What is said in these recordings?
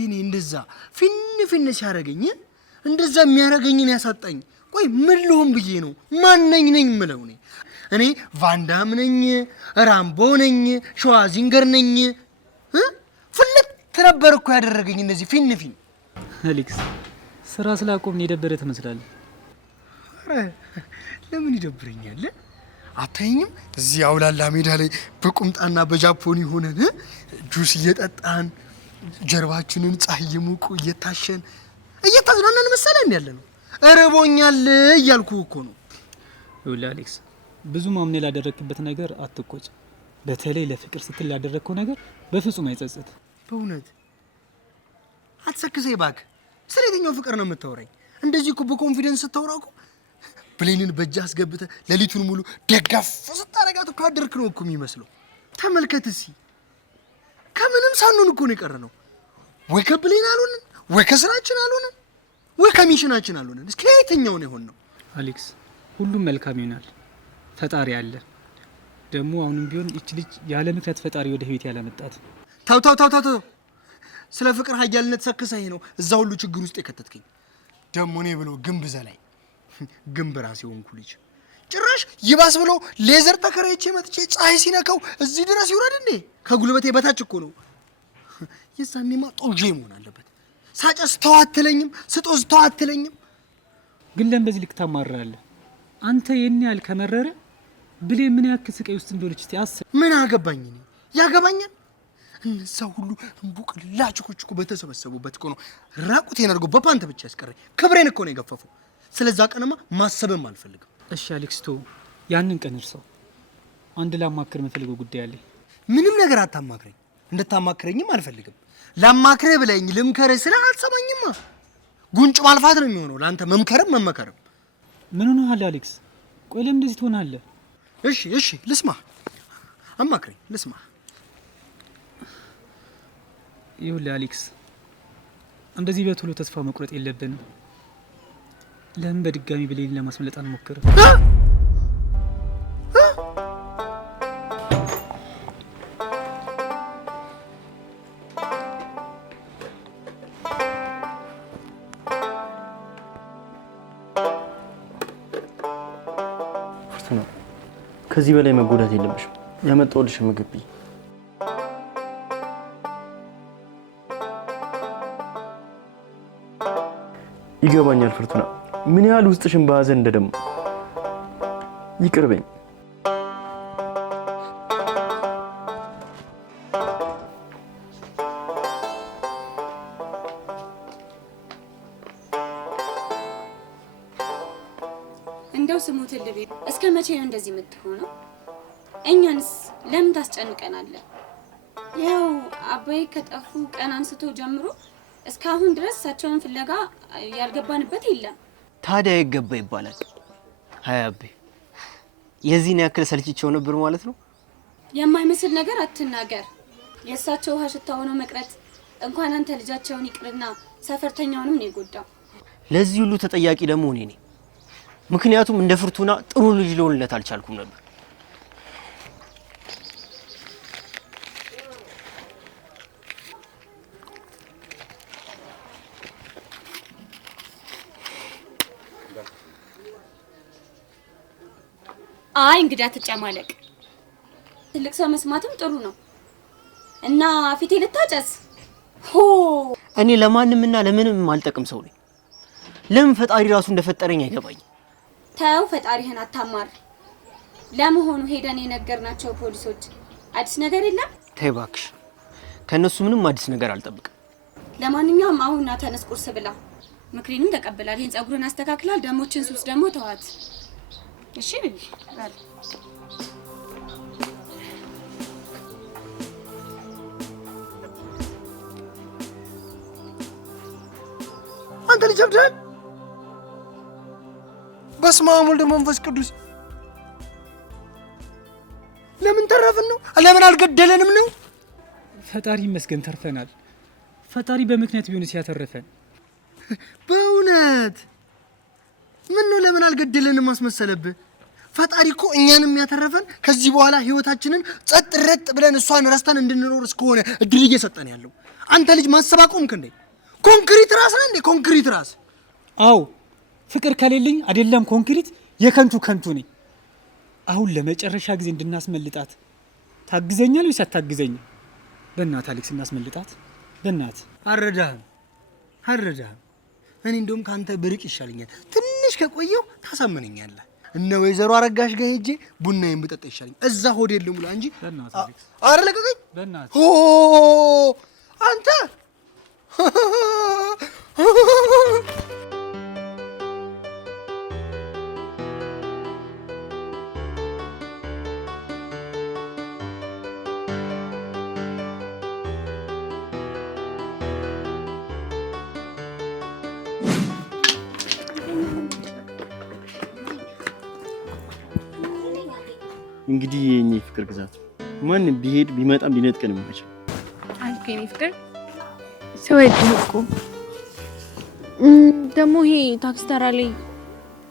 ቆይኔ እንደዛ ፊን ሲያረገኝ እንደዛ የሚያረገኝን ያሳጣኝ ቆይ ምን ልሆን ብዬ ነው ማንነኝ ነኝ ምለው እኔ ቫንዳም ነኝ ራምቦ ነኝ ሸዋዚንገር ነኝ ፍልት ነበር እኮ ያደረገኝ እነዚህ ፊን አሌክስ ስራ ስላቆምን የደበረ ትመስላለህ አረ ለምን ይደብረኛል አታየኝም እዚህ አውላላ ሜዳ ላይ በቁምጣና በጃፖኒ ሆነን ጁስ እየጠጣን ጀርባችንን ፀሐይ የሙቁ እየታሸን እየተዝናናን መሰለን ያለነው እረቦኛል እያልኩ እኮ ነው ይኸውልህ አሌክስ ብዙ ማምኔ ላደረክበት ነገር አትቆጭ በተለይ ለፍቅር ስትል ላደረከው ነገር በፍጹም አይጸጽት በእውነት አትሰክሰኝ ባክ ስለየትኛው ፍቅር ነው የምታወራኝ እንደዚህ እኮ በኮንፊደንስ ስታወራው ብሌንን በእጅ አስገብተ ለሊቱን ሙሉ ደጋፍ ስታረጋት እኮ አደርክ ነው እኮ የሚመስለው ተመልከት እስኪ ከምንም ሳንሆን እኮ ነው የቀረነው ወይ ከብሌን አልሆንን ወይ ከስራችን አልሆንን ወይ ከሚሽናችን አልሆንን እስኪ የትኛው ነው የሆነው አሌክስ ሁሉም መልካም ይሆናል ፈጣሪ አለ ደግሞ አሁንም ቢሆን እቺ ልጅ ያለ ምክንያት ፈጣሪ ወደ ህይወት ያለመጣት ታው ስለ ፍቅር ሀያልነት ሰክሰኝ ነው እዛ ሁሉ ችግር ውስጥ የከተትከኝ ደሞ እኔ ብሎ ግንብ ዘላይ ግንብ ራሴ ሆንኩ ልጅ ጭራሽ ይባስ ብሎ ሌዘር ተከራይቼ መጥቼ ፀሐይ ሲነካው እዚህ ድረስ ይውረድ እንዴ ከጉልበቴ በታች እኮ ነው የዛኔማ ጦጄ መሆን አለበት ሳጨስ ተዋትለኝም ስጦዝ ተዋትለኝም ግን ለምን በዚህ ልክ ታማራለህ አንተ የኔ ያል ከመረረ ብሌ ምን ያክል ስቃይ ውስጥ እንደሆነች እስቲ አስብ ምን አገባኝ እኔ ያገባኛል እነዛ ሁሉ እንቡቅላጭኮች እኮ በተሰበሰቡበት እኮ ነው ራቁቴን አድርጎ በፓንት ብቻ ያስቀረኝ ክብሬን እኮ ነው የገፈፈው ስለዛ ቀንማ ማሰብም አልፈልግም እሺ አሌክስ ቶ ያንን ቀን እርሰው አንድ ላማክር የምፈልገው ጉዳይ አለ ምንም ነገር አታማክረኝ እንድታማክረኝም አልፈልግም ላማክረህ ብለኝ ልምከርህ ስለ አልሰማኝማ ጉንጭ ማልፋት ነው የሚሆነው ለአንተ መምከርም መመከርም ምን ሆነሃል አሌክስ ቆይ ለምን እንደዚህ ትሆናለህ እሺ ልስማ አማክረኝ ልስማ ይኸውልህ አሌክስ እንደዚህ በቶሎ ተስፋ መቁረጥ የለብንም ለምን በድጋሚ ብሌን ለማስመለጥ አንሞክርም ፍርቱና ከዚህ በላይ መጎዳት የለብሽም ያመጣሁልሽ ምግብ ይገባኛል ፍርቱና ምን ያህል ውስጥሽን በሐዘን እንደደማ ይቅርበኝ እንደው ስሙት ልቤ እስከ መቼ ነው እንደዚህ የምትሆነው እኛንስ ለምን ታስጨንቀናለህ ያው አባይ ከጠፉ ቀን አንስቶ ጀምሮ እስካሁን ድረስ እሳቸውን ፍለጋ ያልገባንበት የለም ታዲያ ይገባ ይባላል ሃይ አቤ የዚህን ያክል ሰልችቸው ነበር ማለት ነው የማይመስል ነገር አትናገር የእሳቸው ውሃ ሽታ ሆኖ መቅረት እንኳን አንተ ልጃቸውን ይቅርና ሰፈርተኛውንም ነው የጎዳው ለዚህ ሁሉ ተጠያቂ ደግሞ እኔ ነኝ ምክንያቱም እንደ ፍርቱና ጥሩ ልጅ ልሆንለት አልቻልኩም ነበር አይ እንግዲህ አትጨማለቅ ትልቅ ሰው መስማትም ጥሩ ነው እና ፊቴ ልታጨስ ሆ እኔ ለማንምና ለምንም አልጠቅም ሰው ነኝ ለምን ፈጣሪ ራሱ እንደፈጠረኝ አይገባኝ ተው ፈጣሪህን አታማር ለመሆኑ ሄደን የነገርናቸው ፖሊሶች አዲስ ነገር የለም ተይ እባክሽ ከነሱ ምንም አዲስ ነገር አልጠብቅም ለማንኛውም አሁን ና ተነስ ቁርስ ብላ ምክሬንም ተቀበላል ይሄን ጸጉርን አስተካክላል ደሞችን ሱስ ደግሞ ተዋት እሺ ቢቢ ባል አንተ ልጅ አብዳል በስመ አብ ወልድ መንፈስ ቅዱስ ለምን ተረፈን ነው ለምን አልገደለንም ነው ፈጣሪ ይመስገን ተርፈናል ፈጣሪ በምክንያት ቢሆንስ ያተረፈን በእውነት ምን ነው ለምን አልገደለንም አስመሰለብህ ፈጣሪ እኮ እኛንም ያተረፈን ከዚህ በኋላ ህይወታችንን ጸጥ ረጥ ብለን እሷን ረስተን እንድንኖር እስከሆነ እድል እየሰጠን ያለው። አንተ ልጅ ማሰብ አቆምክ እንዴ? ኮንክሪት ራስ ነህ እንዴ? ኮንክሪት ራስ። አዎ ፍቅር ከሌለኝ አይደለም ኮንክሪት የከንቱ ከንቱ ነኝ። አሁን ለመጨረሻ ጊዜ እንድናስመልጣት ታግዘኛል ወይስ አታግዘኝም? በእናት አሌክስ እናስመልጣት በእናት። አልረዳህም። እኔ እንደውም ካንተ ብርቅ ይሻለኛል። ትንሽ ከቆየው ታሳምነኛለህ። እነ ወይዘሮ አረጋሽ ጋር ሄጄ ቡናዬን ብጠጣ ይሻለኛል። እዛ ሆዴን ልሙላ እንጂ በእናት አሌክስ። ኧረ ለቀቀኝ በእናት አንተ። እንግዲህ የኔ ፍቅር ግዛት ማንም ቢሄድ ቢመጣም ሊነጥቀን የማይችል አልከኝ ፍቅር ሰውዬው እኮ ደግሞ ይሄ ታክሲ ተራ ላይ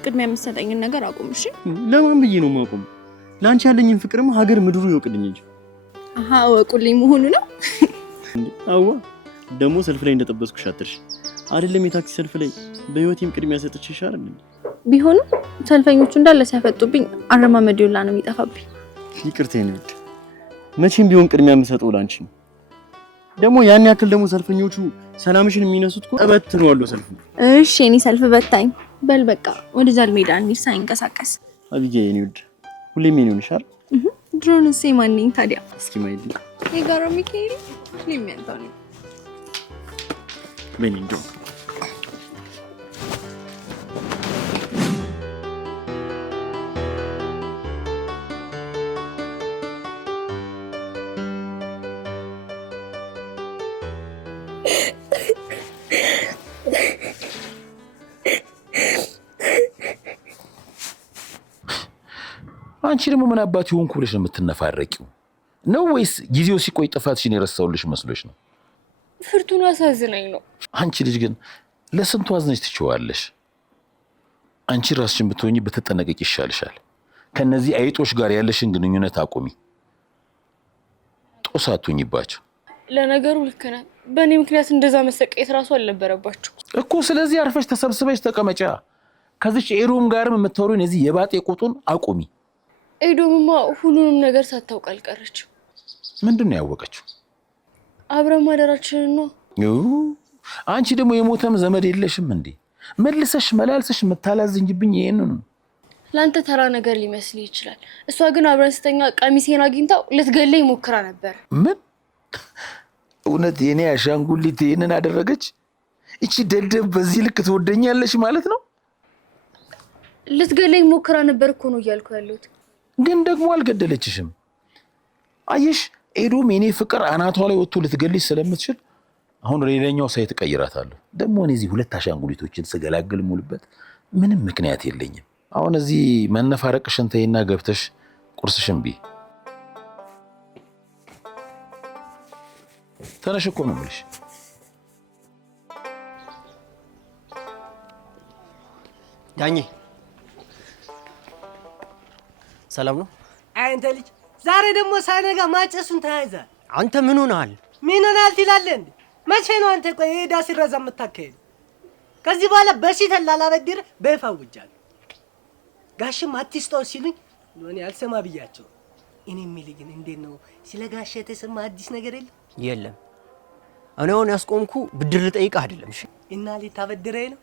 ቅድሚያ የምትሰጠኝን ነገር አቁም እሺ። ለማን ብዬ ነው የማቆም? ላንቺ ያለኝን ፍቅርማ ሀገር ምድሩ ይወቅልኝ እንጂ። አሃ ወቁልኝ መሆኑ ነው። አዋ ደግሞ ሰልፍ ላይ እንደጠበስኩሽ አትርሽ። አይደለም የታክሲ ሰልፍ ላይ በህይወቴም ቅድሚያ ሰጥቼሽ አይደል? ቢሆንም ሰልፈኞቹ እንዳለ ሲያፈጡብኝ አረማመድ ይውላ ነው የሚጠፋብኝ። ይቅርታ ነው። መቼም ቢሆን ቅድሚያ የምሰጠው ላንቺ ነው። ደግሞ ያን ያክል ደግሞ ሰልፈኞቹ ሰላምሽን የሚነሱት እኮ እበትነዋለሁ ሰልፉ። እሺ የኔ ሰልፍ በታኝ በል በቃ ወደ ዛል ሜዳ እንሂድ ሳይንቀሳቀስ። አብዬ የኔ ውድ ሁሌም የኔ ሆነሻል። ድሮንስ ማን ነኝ ታዲያ? እስኪ ማይዲ የጋራ ሚካኤል ሁሌም ያንተው ነው። ምን እንደው አንቺ ደግሞ ምን አባት ይሆንኩ ብለሽ ነው የምትነፋረቂው? ነው ወይስ ጊዜው ሲቆይ ጥፋትሽን የረሳውልሽ መስሎሽ ነው? ፍርቱና አሳዝናኝ ነው። አንቺ ልጅ ግን ለስንቱ አዝነሽ ትችዋለሽ? አንቺ ራስሽን ብትሆኚ ብትጠነቀቂ ይሻልሻል። ከነዚህ አይጦች ጋር ያለሽን ግንኙነት አቁሚ። ጦስ አትሁኝባቸው። ለነገሩ ልክ ነህ። በእኔ ምክንያት እንደዛ መሰቃየት ራሱ አልነበረባቸው እኮ። ስለዚህ አርፈሽ ተሰብስበሽ ተቀመጫ። ከዚች ኤዶም ጋርም የምታወሩን የዚህ የባጤ ቁጡን አቁሚ። ኤዶምማ ሁሉንም ነገር ሳታውቅ አልቀረችም። ምንድን ነው ያወቀችው? አብረን ማደራችንን ነው። አንቺ ደግሞ የሞተም ዘመድ የለሽም እንዴ? መልሰሽ መላልሰሽ የምታላዝኝብኝ ይሄን ነው። ለአንተ ተራ ነገር ሊመስል ይችላል። እሷ ግን አብረን ስተኛ ቀሚሴን አግኝታው ልትገለኝ ሞክራ ነበር። ምን? እውነት የኔ አሻንጉሊት ይሄንን አደረገች? እቺ ደደብ በዚህ ልክ ትወደኛለሽ ማለት ነው? ልትገለኝ ሞክራ ነበር እኮ ነው እያልኩ ያለሁት። ግን ደግሞ አልገደለችሽም። አየሽ ኤዶም የኔ ፍቅር አናቷ ላይ ወጥቶ ልትገልሽ ስለምትችል አሁን ሌላኛው ሳይት ቀይራታለሁ። ደግሞ እኔ እዚህ ሁለት አሻንጉሊቶችን ስገላግል ሙሉበት ምንም ምክንያት የለኝም። አሁን እዚህ መነፋረቅሽን ተይና ገብተሽ ቁርስሽን ቢ። ተነሽ እኮ ነው የምልሽ። ዳኜ ሰላም ነው? አንተ ልጅ ዛሬ ደግሞ ሳይነጋ ማጨሱን ተያይዛል። አንተ ምን ሆነሃል? ምን ሆነሃል ትላለህ እንዴ? መቼ ነው አንተ ቆይ ሄዳ ሲረዛ የምታካሄድ? ከዚህ በኋላ በሽታ ላላበድር በይፋ አውጃለሁ። ጋሽም አትስጠው ሲሉኝ እኔ አልሰማ ብያቸው። እኔ የሚልህ ግን እንዴት ነው ስለ ጋሽ የተሰማ አዲስ ነገር የለም? የለም። እኔ አሁን ያስቆምኩ ብድር ልጠይቅህ አይደለም። እሺ እና ልታበድረኝ ነው?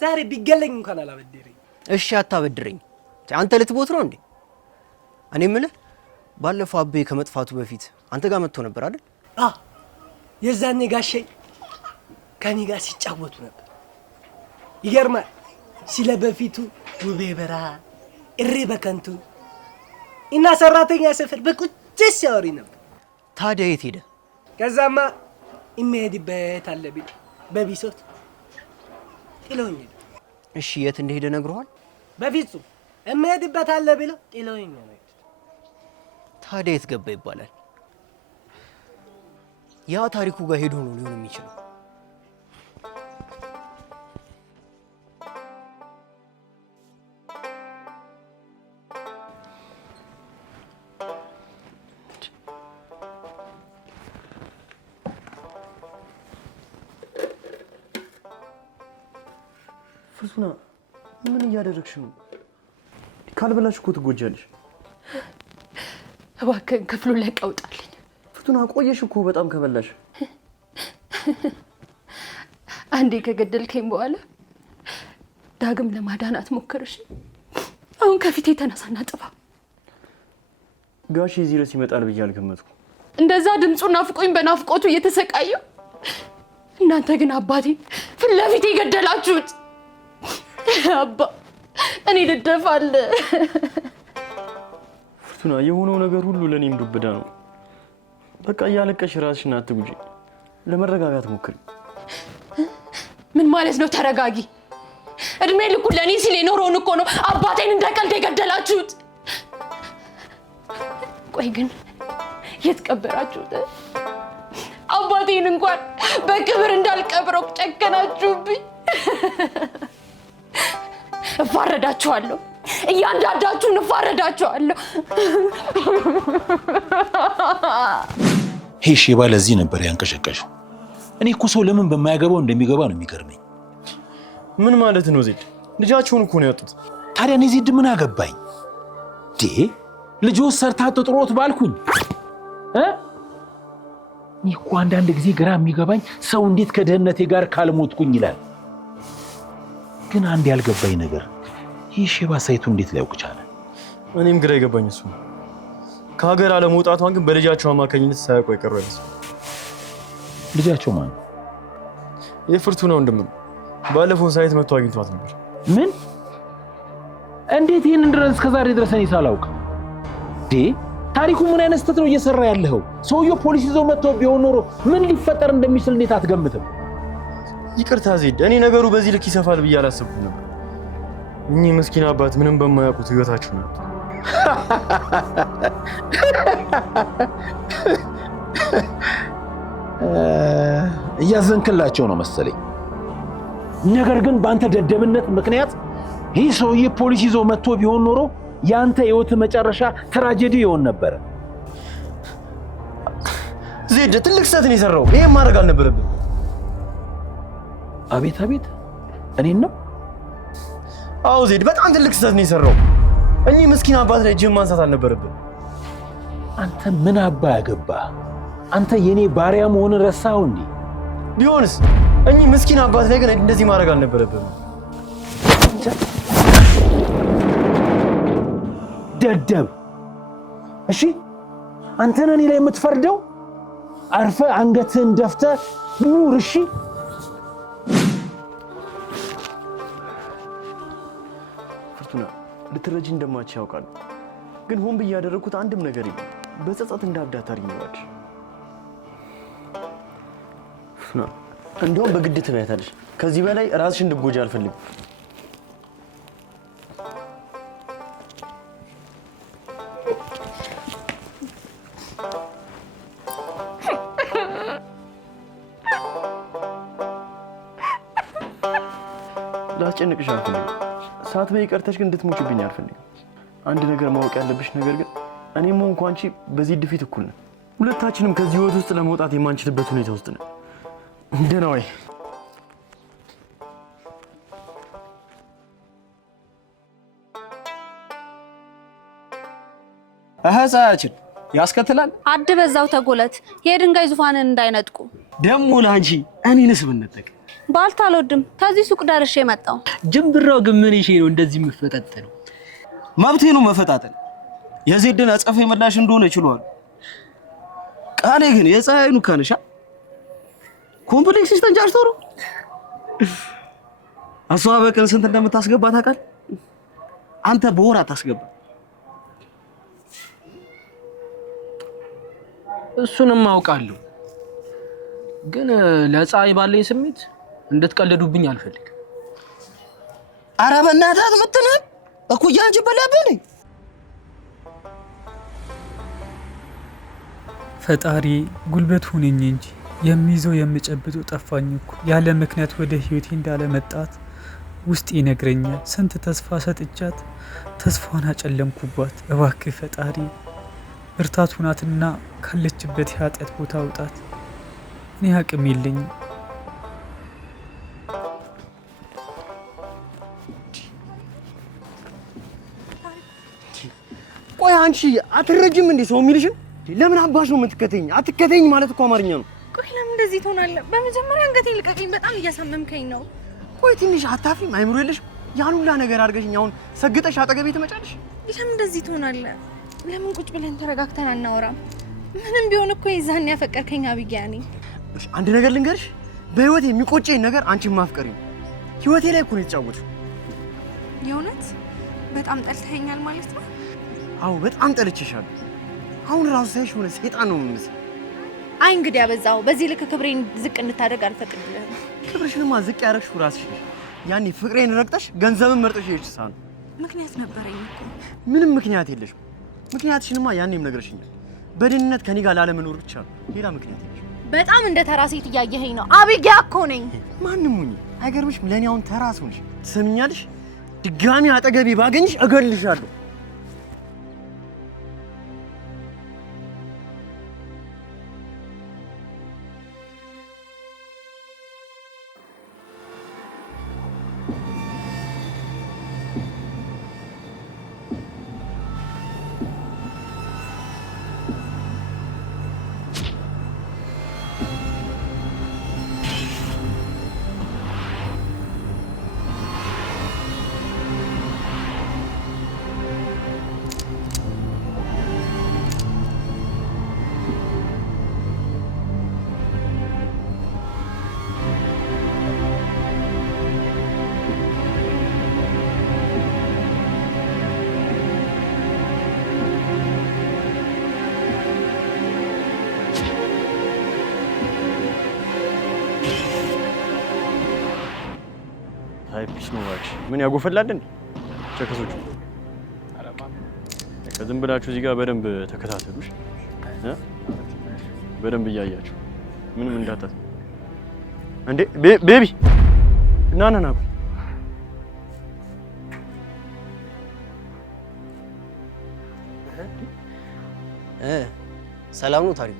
ዛሬ ቢገለኝ እንኳን አላበድረኝ። እሺ አታበድረኝ። አንተ ልትቦት ነው እንዴ? እኔ የምልህ ባለፈው አቤ ከመጥፋቱ በፊት አንተ ጋር መጥቶ ነበር አይደል? የዛኔ ጋሼ ከኔ ጋር ሲጫወቱ ነበር። ይገርማል። ስለ በፊቱ ውቤ በረሃ እሬ በከንቱ እና ሰራተኛ ሰፈር በቁጭት ሲያወሪ ነበር። ታዲያ የት ሄደ? ከዛማ የሚሄድበት አለ ቢል በቢሶት ጥሎኝ ሄደ። እሺ የት እንደሄደ ነግሮሃል? በፊቱ የሚሄድበት አለ ቢለው ጥሎኝ ሄደ። ታዲያ የት ገባ ይባላል? ያ ታሪኩ ጋር ሄዶ ነው ሊሆን የሚችለው። ፍርቱና ምን እያደረግሽ ነው? ካልበላሽ እኮ ትጎጃለሽ። እባክህን ክፍሉን ለቀህ ውጣልኝ። ፍርቱና ቆየሽ እኮ በጣም ከበላሽ። አንዴ ከገደልከኝ በኋላ ዳግም ለማዳን አትሞክርሽ። አሁን ከፊቴ ተነሳና ጥፋ። ጋሼ እዚህ ድረስ ይመጣል ብዬ አልገመትኩም። እንደዛ ድምፁን ናፍቆኝ በናፍቆቱ እየተሰቃየው፣ እናንተ ግን አባቴ ፊት ለፊቴ ገደላችሁት። አባ እኔ ልደፋል። ፍርቱና የሆነው ነገር ሁሉ ለኔም ዱብዳ ነው። በቃ እያለቀሽ ራስሽን አትጉጂ። ለመረጋጋት ሞክሪ። ምን ማለት ነው ተረጋጊ? እድሜ ልኩን ለኔ ሲል የኖረውን እኮ ነው አባቴን እንደ ቀልድ የገደላችሁት። ቆይ ግን የት ቀበራችሁት? አባቴን እንኳን በክብር እንዳልቀብረው ጨከናችሁብኝ። እፋረዳችኋለሁ፣ እያንዳንዳችሁን እፋረዳችኋለሁ። ይሄ ሼባ ለዚህ ነበር ያንቀሸቀሸው። እኔ እኮ ሰው ለምን በማያገባው እንደሚገባ ነው የሚገርመኝ። ምን ማለት ነው ዜድ? ልጃቸውን እኮ ነው ያጡት። ታዲያ እኔ ዜድ ምን አገባኝ? ልጆች ሰርታ ጥጥሮት ባልኩኝ። እኔ እኮ አንዳንድ ጊዜ ግራ የሚገባኝ ሰው እንዴት ከድህነቴ ጋር ካልሞትኩኝ ይላል። ግን አንድ ያልገባኝ ነገር ይህ ሼባ ሳይቱ እንዴት ሊያውቅ ቻለ? እኔም ግራ የገባኝ እሱ ነው። ከሀገር አለመውጣቷን ግን በልጃቸው አማካኝነት ሳያውቁ የቀሩ አይመስልም። ልጃቸው ማን? የፍርቱና ወንድም ነው። ባለፈው ሳይት መጥቶ አግኝቷት ነበር። ምን? እንዴት ይህንን ድረስ እስከዛሬ ድረስ እኔ ሳላውቅ? ታሪኩ ምን አይነት ስህተት ነው እየሰራ ያለኸው? ሰውየው ፖሊስ ይዘው መጥተው ቢሆን ኖሮ ምን ሊፈጠር እንደሚችል እንዴት አትገምትም? ይቅርታ ዜድ፣ እኔ ነገሩ በዚህ ልክ ይሰፋል ብዬ አላሰብኩም ነበር። እኚህ ምስኪን አባት ምንም በማያውቁት ህይወታቸው ነው። እያዘንክላቸው ነው መሰለኝ። ነገር ግን በአንተ ደደብነት ምክንያት ይህ ሰውዬ ፖሊስ ይዞ መጥቶ ቢሆን ኖሮ ያንተ ህይወት መጨረሻ ትራጀዲ ይሆን ነበር። ዜድ ትልቅ ስህተት ነው የሰራው። ይሄን ማድረግ አልነበረብን። አቤት አቤት፣ እኔን ነው? አዎ ዜድ፣ በጣም ትልቅ ስህተት ነው የሰራው። እኚህ ምስኪን አባት ላይ እጅህን ማንሳት አልነበረብን። አንተ ምን አባ ያገባ? አንተ የኔ ባሪያ መሆንን ረሳኸው እንዴ? ቢሆንስ እኚህ ምስኪን አባት ላይ ግን እንደዚህ ማድረግ አልነበረብን። ደደብ! እሺ አንተ ነህ እኔ ላይ የምትፈርደው? አርፈ አንገትህን ደፍተህ ኑር። እሺ ፍርቱና፣ ልትረጂ እንደማትች ያውቃሉ። ግን ሆን ብዬ ያደረኩት አንድም ነገር የለም። በጸጸት እንዳብዳት አድርጊኝ እባክሽ። ፍርቱና፣ እንደውም በግድ ትበያታለሽ። ከዚህ በላይ ራስሽን እንድትጎጂ አልፈልግም። ላስጨንቅሽ አልፈልግም። ሳትበይ ቀርተሽ ግን እንድትሞችብኝ አልፈልግም። አንድ ነገር ማወቅ ያለብሽ ነገር ግን እኔም ሆንኩ አንቺ በዚህ ድፊት እኩል ነን። ሁለታችንም ከዚህ ህይወት ውስጥ ለመውጣት የማንችልበት ሁኔታ ውስጥ ነን። ደህና ወይ? ፀሐያችን ያስከትላል። አድ በዛው ተጎለት የድንጋይ ዙፋንን እንዳይነጥቁ። ደሞ ላንቺ እኔንስ ብንጠቅ ባልታ አልወድም። ከዚህ ሱቅ ደርሼ መጣሁ። ጅምብራው ግን ምን ይሄ ነው እንደዚህ የምፈጠጠነው? መብቴ ነው መፈጣጠን። የዜድን አጸፋ የመላሽ እንደሆነ ይችላል። ቃሌ ግን የፀሐይኑ ካነሻ ኮምፕሌክስ ተንጃርቶ ነው። እሷ በቀን ስንት እንደምታስገባ ታውቃለህ? አንተ በወር አታስገባ። እሱንም አውቃለሁ፣ ግን ለፀሐይ ባለኝ ስሜት እንድትቀልዱብኝ አልፈልግም። ኧረ በእናትህ አትመጥነን። እኩያ አንቺ በላብኝ። ፈጣሪ ጉልበት ሁነኝ እንጂ የሚይዘው የምጨብጠው ጠፋኝ እኮ። ያለ ምክንያት ወደ ህይወቴ እንዳለመጣት ውስጥ ይነግረኛል። ስንት ተስፋ ሰጥቻት ተስፋዋን አጨለምኩባት። እባክህ ፈጣሪ ብርታት ሁናትና ካለችበት የኃጢአት ቦታ አውጣት። እኔ አቅም የለኝም። አንቺ አትረጅም እንዴ ሰው የሚልሽን? ለምን አባሽ ነው የምትከተኝ? አትከተኝ ማለት እኮ አማርኛ ነው። ቆይ ለምን እንደዚህ ትሆናለህ? በመጀመሪያ አንገቴ ልቀቀኝ፣ በጣም እያሳመምከኝ ነው። ቆይ ትንሽ አታፍሪም? አይምሮ የለሽም? ያን ሁላ ነገር አድርገሽኝ አሁን ሰግጠሽ አጠገቤ ትመጫለሽ? ለምን እንደዚህ ትሆናለህ? ለምን ቁጭ ብለን ተረጋግተን አናወራም? ምንም ቢሆን እኮ የዛን ያፈቀርከኝ አብጊያ ነኝ። እሺ አንድ ነገር ልንገርሽ፣ በህይወቴ የሚቆጨኝ ነገር አንቺን ማፍቀሪ ነው። ህይወቴ ላይ እኮ ነው የተጫወትሽው። የእውነት በጣም ጠልተኸኛል ማለት ነው? አዎ በጣም ጠልቼሻለሁ። አሁን ራሱ ሳይሽ ሆነ ሰይጣን ነው የምመስለው። አይ እንግዲህ አበዛው። በዚህ ልክ ክብሬን ዝቅ እንድታደርግ አልፈቅድልህም። ክብርሽንማ ዝቅ ያደረግሽው ራስሽ ነሽ። ያኔ ፍቅሬን ረግጠሽ ገንዘብን መርጠሽ ሄድሽ ሳኑ። ምክንያት ነበረኝ እኮ። ምንም ምክንያት የለሽም። ምክንያትሽንማ ያኔም ነግረሽኛል። በድህነት ከኔ ጋር ላለመኖር ብቻ ነው። ሌላ ምክንያት የለሽም። በጣም እንደ ተራ ሴት እያየኸኝ ነው። አብጊያ እኮ ነኝ። ማንም ሁኚ አይገርምሽም? ለእኔ አሁን ተራ ሰው ነሽ። ትሰምኛለሽ? ድጋሚ አጠገቤ ባገኝሽ እገልሻለሁ። ታይፕሽ ነው እባክሽ። ምን ያጎፈላል እንዴ ቸከሶቹ? ዝም ብላችሁ እዚህ ጋር በደንብ ተከታተሉሽ። በደንብ እያያችሁ ምንም እንዳታት እንዴ ቤቢ ና ና ና። ሰላም ነው ታሪኩ?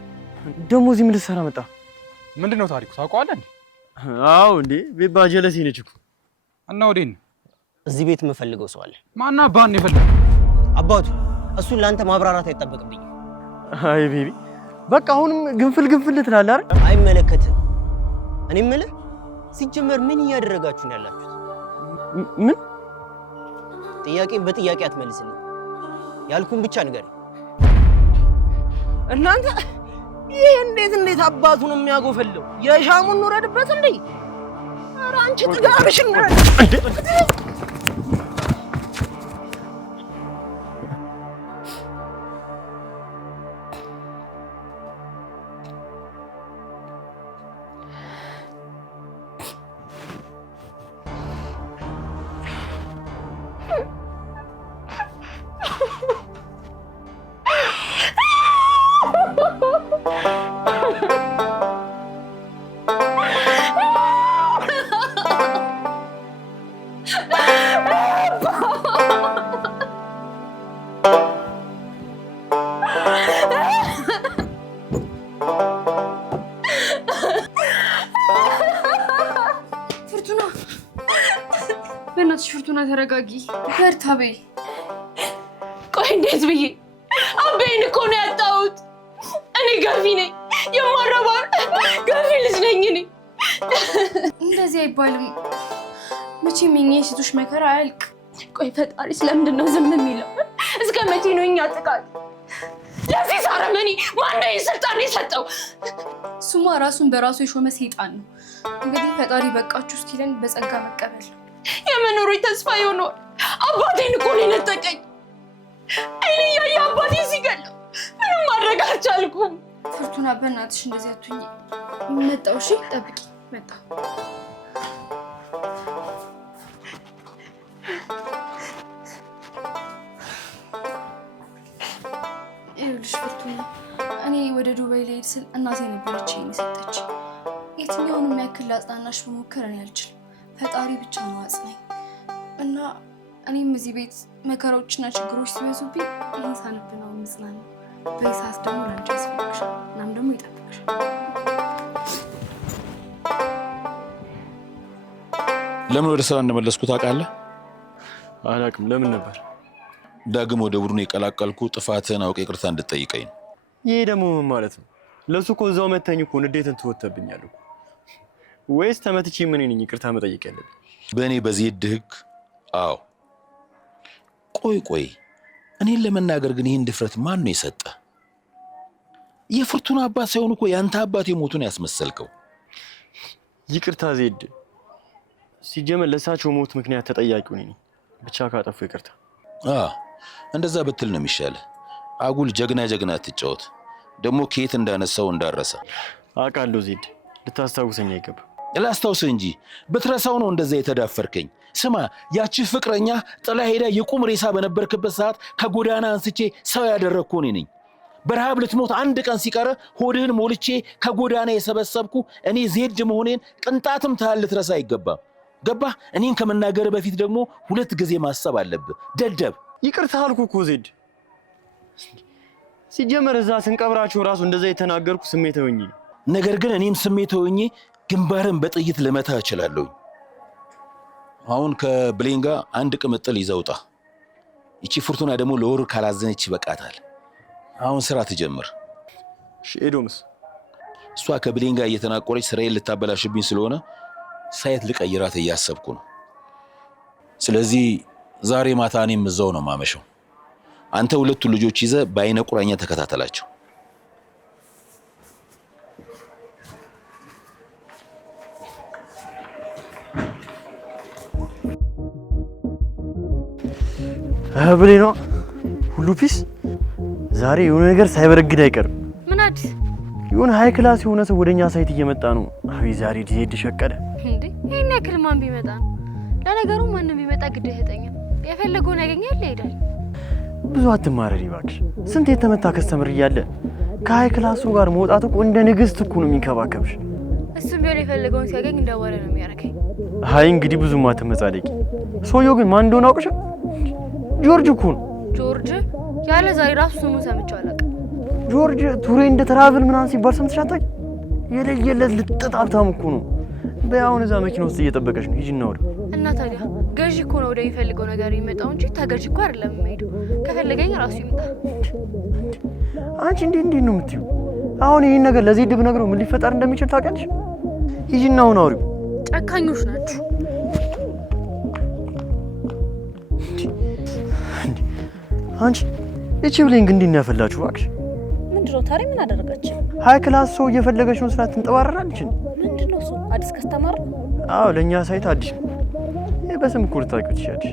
ደግሞ እዚህ ምን ልትሰራ መጣ? ምንድነው ታሪኩ? ታውቀዋለህ እንዴ? አዎ እንዴ ቤባ ጀለሲ ነች እኮ። እና ወዴን? እዚህ ቤት የምፈልገው ሰው አለ። ማና ባን ይፈልጋል? አባቱ እሱን ለአንተ ማብራራት አይጠበቅብኝ። አይ ቤቢ በቃ አሁንም ግንፍል ትላለህ አይደል? አይመለከትም። እኔ የምልህ ሲጀመር ምን እያደረጋችሁ ነው ያላችሁት? ምን ጥያቄን በጥያቄ አትመልስልኝ። ያልኩን ብቻ ንገረኝ። እናንተ ይሄ እንዴት አባቱ ነው የሚያጎፈለው? የሻሙን ኑረድበት እንዴ? ኧረ አንቺ ጥጋብሽን ፍርቱና ተረጋጊ። በርታ በይ። ቆይ እንዴት ብዬ አቤን እኮ ነው ያጣሁት። እኔ ገፊ ነኝ፣ የማረባ ገፊ ልጅ ነኝ እኔ። እንደዚህ አይባልም። መቼም የኛ የሴቶች መከራ አያልቅ። ቆይ ፈጣሪ ስለምንድን ነው ዝም የሚለው? እስከ መቼ ነው እኛ ጥቃት? ለዚህ ሳረመኒ ማነው የስልጣን የሰጠው? እሱማ ራሱን በራሱ የሾመ ሰይጣን ነው። እንግዲህ ፈጣሪ በቃችሁ እስኪለን በጸጋ መቀበል ነው። የመኖሩ ተስፋ ይሆናል። አባቴን እኮ ነው የነጠቀኝ። አይኔ እያየ አባቴን ሲገለው ምንም ማድረግ አልቻልኩም። ፍርቱና በእናትሽ እንደዚህ አትሁኝ። መጣሁ። እሺ ጠብቂ። መጣሁ። ይኸውልሽ ፍርቱና፣ እኔ ወደ ዱባይ ልሄድ ስል እናቴ ነበረች ይሄን የሰጠች። የትኛውንም ያክል ላጽናናሽ በሞከር እኔ አልችልም። ፈጣሪ ብቻ ነው አጽናኝ። እና እኔም እዚህ ቤት መከራዎችና ችግሮች ሲበዙብኝ ይህን ሳነብ ነው የምጽናናው። በሰዓት ደግሞ ላንቺ ያስፈልግሻል፣ እናም ደግሞ ይጠብቅሻል። ለምን ወደ ስራ እንደመለስኩ ታውቃለህ? አላውቅም። ለምን ነበር? ዳግም ወደ ቡድኑ የቀላቀልኩ ጥፋትህን አውቄ ይቅርታ እንድትጠይቀኝ ነው። ይሄ ደግሞ ምን ማለት ነው? ለሱ እኮ እዛው መተኝ እኮ ንዴትን ትወተብኛል እኮ። ወይስ ተመትቼ ምን ነኝ ይቅርታ መጠየቅ ያለብኝ? በእኔ በዜድ ህግ? አዎ። ቆይ እኔን ለመናገር ግን ይህን ድፍረት ማን ነው የሰጠ? የፍርቱና አባት ሳይሆን እኮ ያንተ አባት የሞቱን ያስመሰልከው። ይቅርታ ዜድ፣ ሲጀመር ለሳቸው ሞት ምክንያት ተጠያቂው ነኝ። ብቻ ካጠፉ ይቅርታ። እንደዛ ብትል ነው የሚሻለው። አጉል ጀግና አትጫወት። ደግሞ ከየት እንዳነሳው እንዳረሳ አውቃለሁ ዜድ፣ ልታስታውሰኝ አይገባም። ላስታውስህ እንጂ ብትረሳው ነው እንደዛ የተዳፈርከኝ። ስማ፣ ያቺ ፍቅረኛ ጥላ ሄዳ የቁም ሬሳ በነበርክበት ሰዓት ከጎዳና አንስቼ ሰው ያደረግኩ እኔ ነኝ። በረሃብ ልትሞት አንድ ቀን ሲቀረ ሆድህን ሞልቼ ከጎዳና የሰበሰብኩ እኔ ዜድ መሆኔን ቅንጣትም ታህል ልትረሳ አይገባም። ገባህ? እኔን ከመናገር በፊት ደግሞ 2 ጊዜ ማሰብ አለብህ ደደብ። ይቅርታ አልኩ እኮ ዜድ። ሲጀመር እዛ ስንቀብራቸው ራሱ እንደዛ የተናገርኩ ስሜታዊ ሆኜ፣ ነገር ግን እኔም ስሜታዊ ሆኜ ግንባርን በጥይት ልመታ እችላለሁ። አሁን ከብሌን ጋር አንድ ቅምጥል ይዘውጣ። ይቺ ፍርቱና ደግሞ ለወር ካላዘነች ይበቃታል። አሁን ስራ ትጀምር። ኤዶምስ? እሷ ከብሌን ጋር እየተናቆረች ስራዬን ልታበላሽብኝ ስለሆነ ሳይት ልቀይራት እያሰብኩ ነው። ስለዚህ ዛሬ ማታ እኔም እዛው ነው ማመሸው። አንተ 2 ልጆች ይዘህ በአይነ ቁራኛ ተከታተላቸው። ብሌኗ ሁሉ ፒስ ዛሬ የሆነ ነገር ሳይበረግድ አይቀርም። ምን አዲስ? የሆነ ሃይ ክላስ የሆነ ሰው ወደኛ ሳይት እየመጣ ነው። አይ ዛሬ ዜድ ሸቀደ እንዴ! ይሄን ያክል ማን ቢመጣ ነው? ለነገሩ ማንም ቢመጣ ግድ አይሰጠኝም። የፈለገውን ያገኛል ይሄዳል። ብዙ አትማረሪ እባክሽ። ስንት የተመታ ከስተምር እያለ ከሃይ ክላሱ ጋር መውጣት እኮ እንደ ንግስት እኮ ነው የሚንከባከብሽ። እሱም ቢሆን የፈለገውን ሲያገኝ እንዳወረ ነው የሚያረከኝ። አይ እንግዲህ ብዙም አትመጻደቂ። ሰውየው ግን ማን እንደሆነ አውቅሽ? ጆርጅ እኮ ነው። ጆርጅ? ያለ ዛሬ ራሱ ስሙን ሰምቼው አላውቅም። ጆርጅ ቱሬ እንደ ትራቭል ምናምን ሲባል ሰምተሽ አታውቂ? የለየለት ልጥጥ ሀብታም እኮ ነው። በያውን እዛ መኪና ውስጥ እየጠበቀሽ ነው። ሂጂና ወደ እና ታዲያ ገዢ እኮ ነው ወደሚፈልገው ነገር የሚመጣው እንጂ ተገዢ እኮ አይደለም የሚሄደው። ከፈለገኝ ራሱ ይምጣ። አንቺ እንዴት ነው የምትይው? አሁን ይሄን ነገር ለዜድ ብነግረው ምን ሊፈጠር እንደሚችል ታውቂያለሽ? ሂጂና አሁን አውሪው። ጨካኞች ናችሁ። አንቺ እቺ ብሌን ግን እንዴት ነው ያፈላችሁ? እባክሽ ምንድነው ታዲያ? ምን አደረጋች? ሃይ ክላስ ሰው እየፈለገች ነው ስላት ትንጠባረራለች። ምንድነው እሱ? አዲስ ከስተመር? አዎ ለኛ ሳይት አዲስ ነው። በስም እኮ ልታውቂው ትችያለሽ።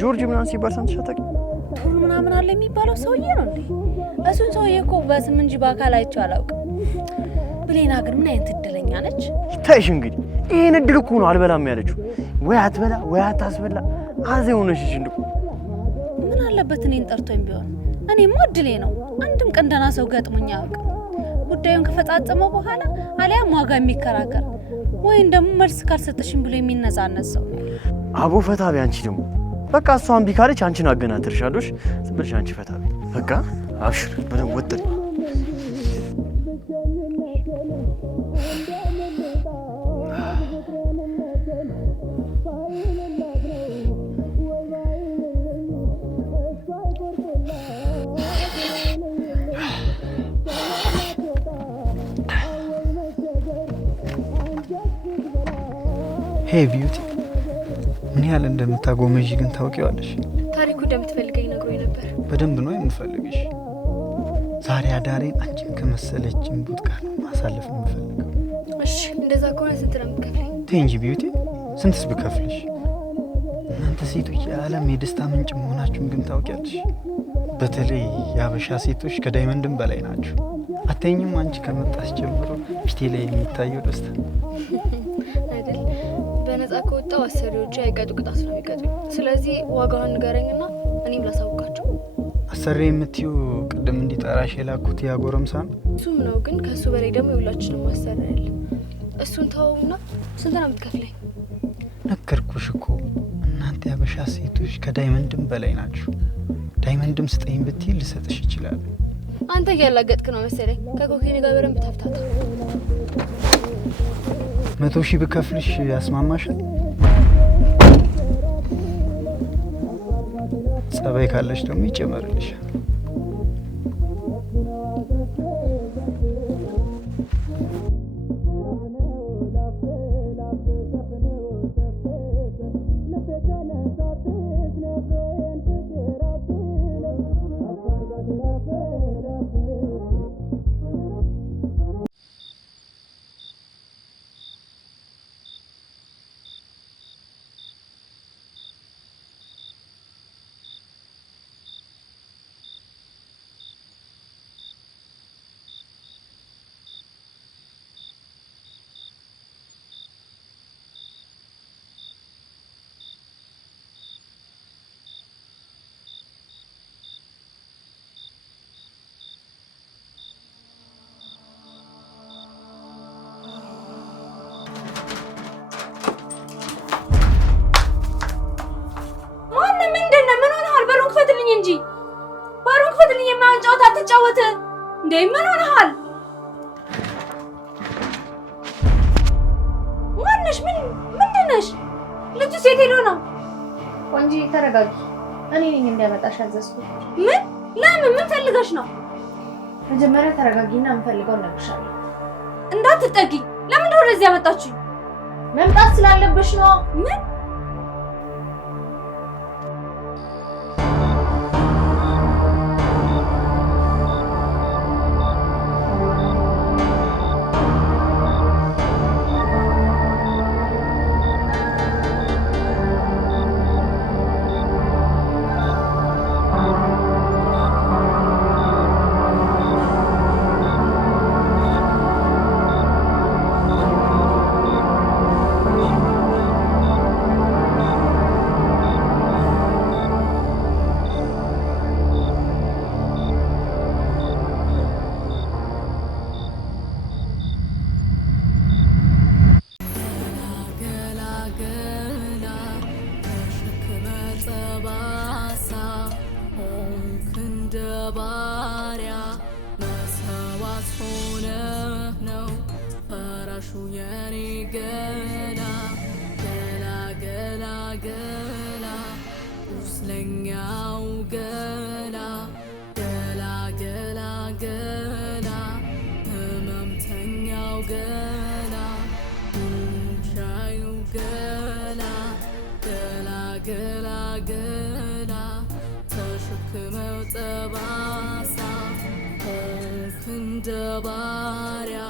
ጆርጅ ምናምን ሲባል ሰምተሽ አታውቂም? ቱር ምናምን አለ የሚባለው ሰውዬ ነው እንዴ? እሱን ሰውዬ እኮ በስም እንጂ በአካል አይቼው አላውቅም። ብሌና ግን ምን አይነት እድለኛ ነች? ታይሽ እንግዲህ ይሄን እድል እኮ ነው አልበላም ያለችው። ወይ አትበላ ወይ አታስበላ አዜ ሆነሽ እንዴ? ምን አለበት እኔን ጠርቶኝ ቢሆን? እኔማ እድሌ ነው። አንድም ቀን ደህና ሰው ገጥሞኝ አያውቅም። ጉዳዩን ከፈጻጸመው በኋላ አሊያም ዋጋ የሚከራከር ወይም ደግሞ መልስ ካልሰጠሽኝ ብሎ የሚነዛነዝ ሰው። አቦ ፈታ ቢ። አንቺ ደግሞ በቃ እሷን ቢካለች አንቺን አገናትርሻለሽ። ዝም ብለሽ አንቺ ፈታ ቢ። በቃ አብሽር በደንብ ወጥሪ። ሄይ ቢዩቲ፣ ምን ያህል እንደምታጎመዥ ግን ታውቂዋለሽ? ታሪኩ እንደምትፈልገኝ ነግሮኝ ነበር። በደንብ ነው የምፈልግሽ። ዛሬ አዳሬን አንቺን ከመሰለች እምቡጥ ጋር ማሳለፍ የምፈልገው። እሺ እንደዛ ከሆነ ስንት ነው የምትከፍለኝ? ተይ እንጂ ቢዩቲ፣ ስንትስ ብከፍልሽ? እናንተ ሴቶች የዓለም የደስታ ምንጭ መሆናችሁን ግን ታውቂያለሽ። በተለይ የአበሻ ሴቶች ከዳይመንድም በላይ ናቸው። አታይኝም? አንቺ ከመጣሽ ጀምሮ ፊቴ ላይ የሚታየው ደስታ አይደል? በነፃ ከወጣው አሰሪዎች አይቀጡ ቅጣት ነው የሚቀጡኝ። ስለዚህ ዋጋውን ንገረኝና እኔም ላሳውቃቸው። አሰሪ የምትይው ቅድም እንዲጠራሽ የላኩት ያ ጎረምሳ ነው? እሱም ነው፣ ግን ከእሱ በላይ ደግሞ የሁላችንም አሰሪ ያለ። እሱን ተወውና ስንት ነው የምትከፍለኝ? ነገርኩሽ እኮ እናንተ የአበሻ ሴቶች ከዳይመንድም በላይ ናችሁ። ዳይመንድም ስጠኝ ብትይ ልሰጥሽ ይችላል። አንተ እያላገጥክ ነው መሰለኝ። ከኮኬኔ ጋር በደንብ ተፍታታ። 100,000 ብከፍልሽ ያስማማሻል? ጸባይ ካለሽ ደግሞ ይጨመርልሻል። እንጂ ባሩን ክፈትልኝ። የማይሆን ጨዋታ አትጫወት እንዴ! ምን ሆነሃል? ማነሽ? ምንድን ነሽ? ልጁ ሴት ሄዶ ነው። ቆንጂ ተረጋጊ። እኔ ነኝ እንዲያመጣሽ ያዘዝኩት። ምን? ለምን? ምን ፈልገሽ ነው? መጀመሪያ ተረጋጊና የምፈልገው እነግርሻለሁ። እንዳትጠጊኝ። ለምንድን ነው ወደዚህ ያመጣችኝ? መምጣት ስላለብሽ ነው። ምን? ተሸክመው ጠባሳ ሆንክ እንደ ባሪያ